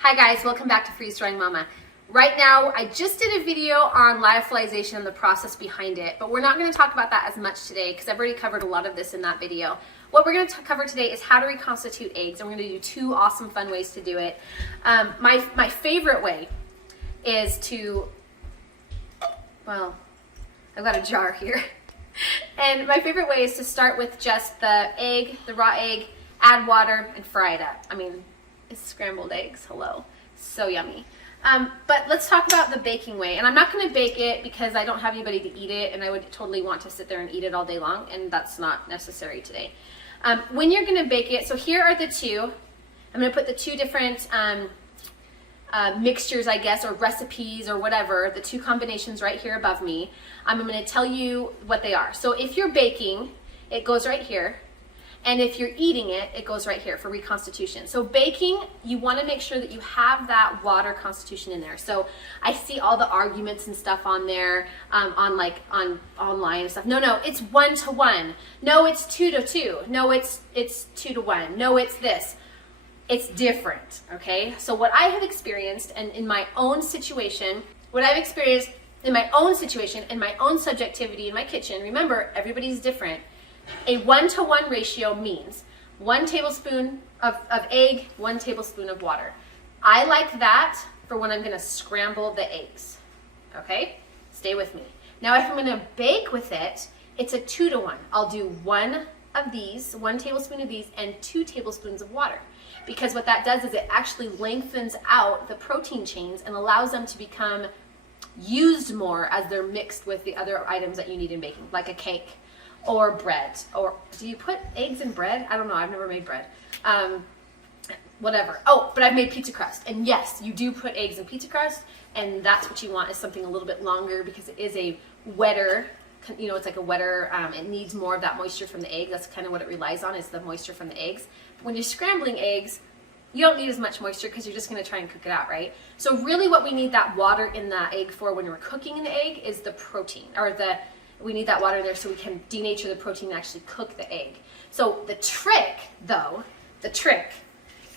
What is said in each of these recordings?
Hi guys, welcome back to Freeze Drying Mama. Right now, I just did a video on lyophilization and the process behind it, but we're not going to talk about that as much today because I've already covered a lot of this in that video. What we're going to cover today is how to reconstitute eggs, and we're going to do two awesome fun ways to do it. My favorite way is to, well, I've got a jar here. And my favorite way is to start with just the egg, the raw egg, add water, and fry it up. I mean, it's scrambled eggs, hello, so yummy. But let's talk about the baking way. And I'm not going to bake it because I don't have anybody to eat it, and I would totally want to sit there and eat it all day long, and that's not necessary today. When you're going to bake it, so here are the two. I'm going to put the two different mixtures, I guess, or recipes or whatever, the two combinations right here above me. I'm going to tell you what they are. So if you're baking, it goes right here. And if you're eating it, it goes right here for reconstitution. So baking, you want to make sure that you have that water constitution in there. So I see all the arguments and stuff on there, on online and stuff. No, it's 1 to 1. No, it's 2 to 2. No, it's 2 to 1. No, it's this. It's different, okay? So what I have experienced, and in my own situation, in my own subjectivity in my kitchen, remember, everybody's different. A 1 to 1 ratio means 1 tablespoon of egg, 1 tablespoon of water. I like that for when I'm going to scramble the eggs. Okay? Stay with me. Now, if I'm going to bake with it, it's a 2 to 1. I'll do 1 of these, 1 tablespoon of these, and 2 tablespoons of water. Because what that does is it actually lengthens out the protein chains and allows them to become used more as they're mixed with the other items that you need in baking, like a cake. Or bread, or do you put eggs in bread? I don't know, I've never made bread. Whatever. Oh, but I've made pizza crust. And yes, you do put eggs in pizza crust, and that's what you want, is something a little bit longer because it is a wetter, it's like a wetter, it needs more of that moisture from the egg. That's kind of what it relies on, is the moisture from the eggs. But when you're scrambling eggs, you don't need as much moisture because you're just going to try and cook it out, right? So really what we need that water in that egg for when we're cooking an egg is the protein, or we need that water there so we can denature the protein and actually cook the egg. So the trick, though,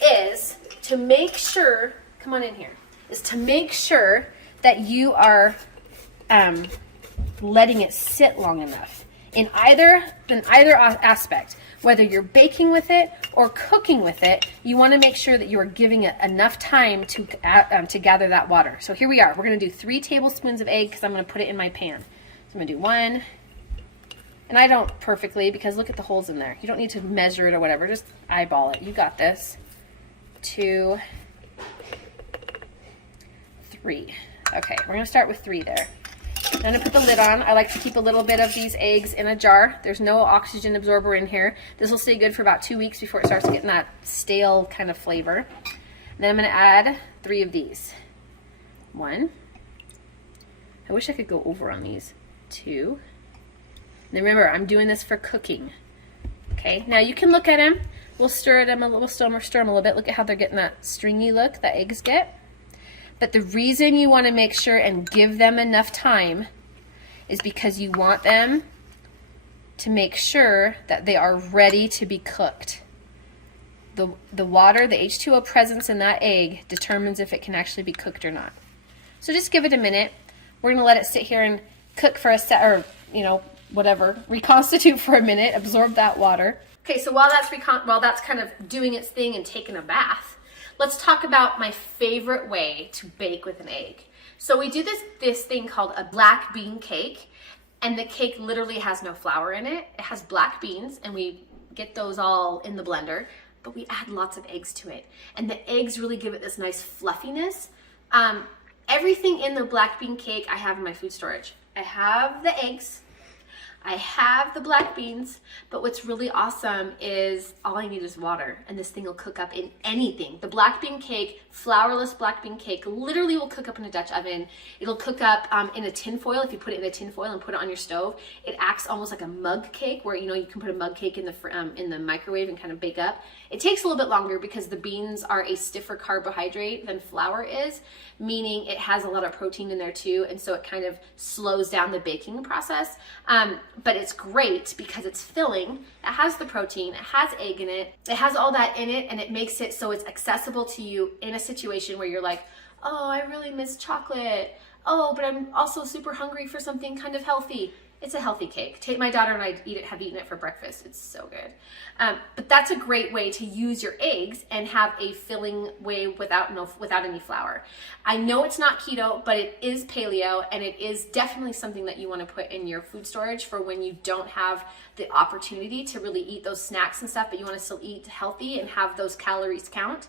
is to make sure, come on in here, is to make sure that you are letting it sit long enough in either aspect. Whether you're baking with it or cooking with it, you want to make sure that you are giving it enough time to gather that water. So here we are. We're going to do 3 tablespoons of egg because I'm going to put it in my pan. So I'm going to do 1, and I don't perfectly because look at the holes in there. You don't need to measure it or whatever, just eyeball it. You got this. 2, 3. Okay, we're going to start with 3 there. I'm going to put the lid on. I like to keep a little bit of these eggs in a jar. There's no oxygen absorber in here. This will stay good for about 2 weeks before it starts getting that stale kind of flavor. And then I'm going to add 3 of these. 1. I wish I could go over on these. 2. Now remember, I'm doing this for cooking. Okay, now you can look at them. We'll stir them a little bit. Look at how they're getting that stringy look that eggs get. But the reason you want to make sure and give them enough time is because you want them to make sure that they are ready to be cooked. The water, the H2O presence in that egg determines if it can actually be cooked or not. So just give it a minute. We're going to let it sit here and cook for reconstitute for a minute, absorb that water. Okay, so while that's kind of doing its thing and taking a bath, let's talk about my favorite way to bake with an egg. So we do this thing called a black bean cake, and the cake literally has no flour in it. It has black beans, and we get those all in the blender, but we add lots of eggs to it. And the eggs really give it this nice fluffiness. Everything in the black bean cake I have in my food storage. I have the eggs, I have the black beans, but what's really awesome is all I need is water, and this thing will cook up in anything. The black bean cake, flourless black bean cake, literally will cook up in a Dutch oven. It'll cook up in a tin foil. If you put it in a tin foil and put it on your stove, it acts almost like a mug cake, where you can put a mug cake in the microwave and kind of bake up. It takes a little bit longer because the beans are a stiffer carbohydrate than flour is, meaning it has a lot of protein in there too, and so it kind of slows down the baking process. but it's great because it's filling. It has the protein, it has egg in it, it has all that in it, and it makes it so it's accessible to you in a situation where you're like, oh, I really miss chocolate. Oh, but I'm also super hungry for something kind of healthy. It's a healthy cake. My daughter and I have eaten it for breakfast. It's so good. But that's a great way to use your eggs and have a filling way without any flour. I know it's not keto, but it is paleo, and it is definitely something that you want to put in your food storage for when you don't have the opportunity to really eat those snacks and stuff, but you want to still eat healthy and have those calories count.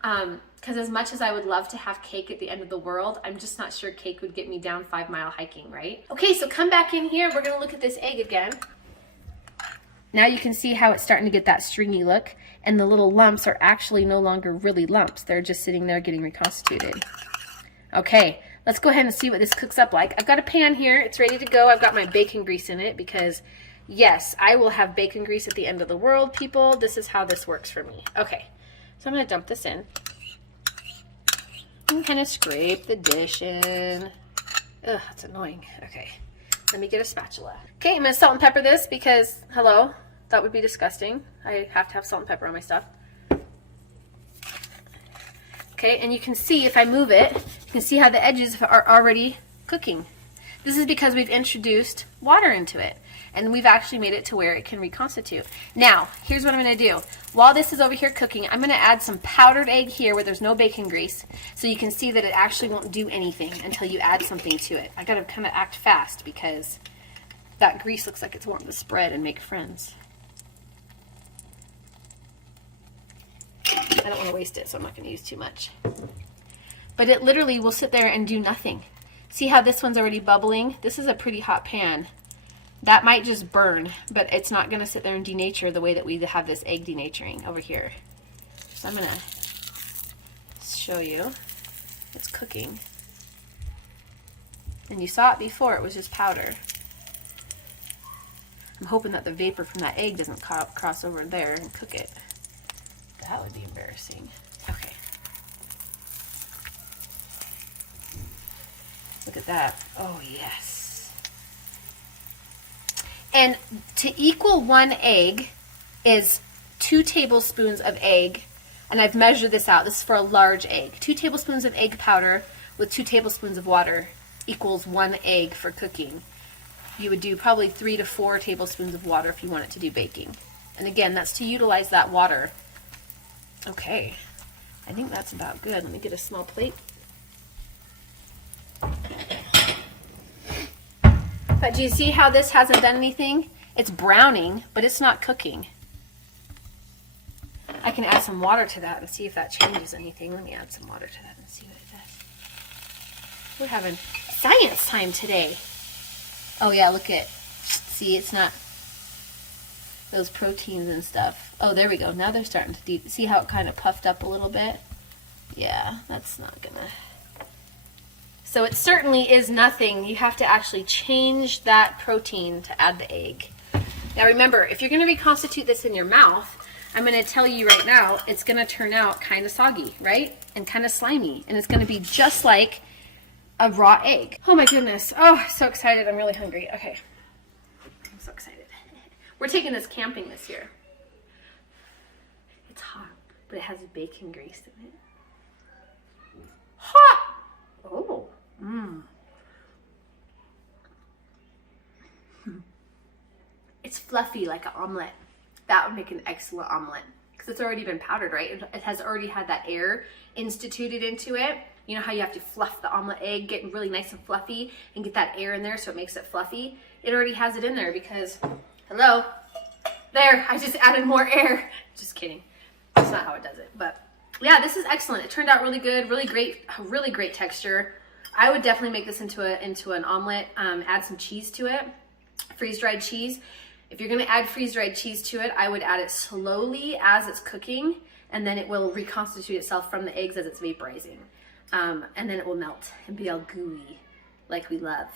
Because as much as I would love to have cake at the end of the world, I'm just not sure cake would get me down 5 mile hiking, right? Okay, so come back in here. We're gonna look at this egg again. Now you can see how it's starting to get that stringy look, and the little lumps are actually no longer really lumps. They're just sitting there getting reconstituted. Okay, let's go ahead and see what this cooks up like. I've got a pan here. It's ready to go. I've got my bacon grease in it because, yes, I will have bacon grease at the end of the world, people. This is how this works for me. Okay. So I'm going to dump this in and kind of scrape the dish in. Ugh, that's annoying. Okay, let me get a spatula. Okay, I'm going to salt and pepper this because, hello, that would be disgusting. I have to have salt and pepper on my stuff. Okay, and you can see if I move it, you can see how the edges are already cooking. This is because we've introduced water into it, and we've actually made it to where it can reconstitute. Now, here's what I'm going to do. While this is over here cooking, I'm going to add some powdered egg here where there's no bacon grease, so you can see that it actually won't do anything until you add something to it. I got to kind of act fast because that grease looks like it's wanting to spread and make friends. I don't want to waste it, so I'm not going to use too much. But it literally will sit there and do nothing. See how this one's already bubbling? This is a pretty hot pan. That might just burn, but it's not going to sit there and denature the way that we have this egg denaturing over here. So I'm going to show you. It's cooking. And you saw it before, it was just powder. I'm hoping that the vapor from that egg doesn't cross over there and cook it. That would be embarrassing. Okay. Look at that. Oh, yes. And to equal 1 egg is 2 tablespoons of egg. And I've measured this out. This is for a large egg. 2 tablespoons of egg powder with 2 tablespoons of water equals 1 egg for cooking. You would do probably 3 to 4 tablespoons of water if you want it to do baking. And again, that's to utilize that water. Okay. I think that's about good. Let me get a small plate. But do you see how this hasn't done anything? It's browning, but it's not cooking. I can add some water to that and see if that changes anything. Let me add some water to that and see what it does. We're having science time today. Oh yeah, look at, see, it's not those proteins and stuff. Oh, there we go. Now they're starting to see how it kind of puffed up a little bit? Yeah, that's not gonna. So it certainly is nothing. You have to actually change that protein to add the egg. Now remember, if you're going to reconstitute this in your mouth, I'm going to tell you right now, it's going to turn out kind of soggy, right? And kind of slimy. And it's going to be just like a raw egg. Oh my goodness. Oh, so excited. I'm really hungry. Okay. I'm so excited. We're taking this camping this year. It's hot, but it has bacon grease in it. Hot! Oh. Mmm. It's fluffy like an omelet. That would make an excellent omelet because it's already been powdered, right? It has already had that air instituted into it. You know how you have to fluff the omelet egg, get really nice and fluffy and get that air in there so it makes it fluffy? It already has it in there because, hello, there, I just added more air. Just kidding. That's not how it does it. But yeah, this is excellent. It turned out really good, really great texture. I would definitely make this into an omelet, add some cheese to it, freeze-dried cheese. If you're gonna add freeze-dried cheese to it, I would add it slowly as it's cooking, and then it will reconstitute itself from the eggs as it's vaporizing. And then it will melt and be all gooey, like we love.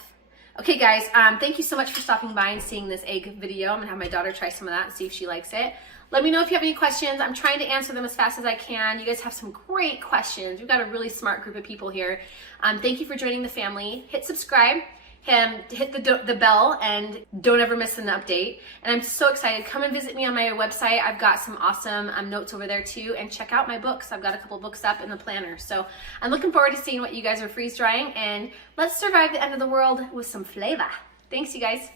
Okay guys, thank you so much for stopping by and seeing this egg video. I'm gonna have my daughter try some of that and see if she likes it. Let me know if you have any questions. I'm trying to answer them as fast as I can. You guys have some great questions. We've got a really smart group of people here. Thank you for joining the family. Hit subscribe. hit the bell and don't ever miss an update. And I'm so excited. Come and visit me on my website. I've got some awesome notes over there too, and check out my books. I've got a couple books up in the planner. So I'm looking forward to seeing what you guys are freeze drying, and let's survive the end of the world with some flavor. Thanks, you guys.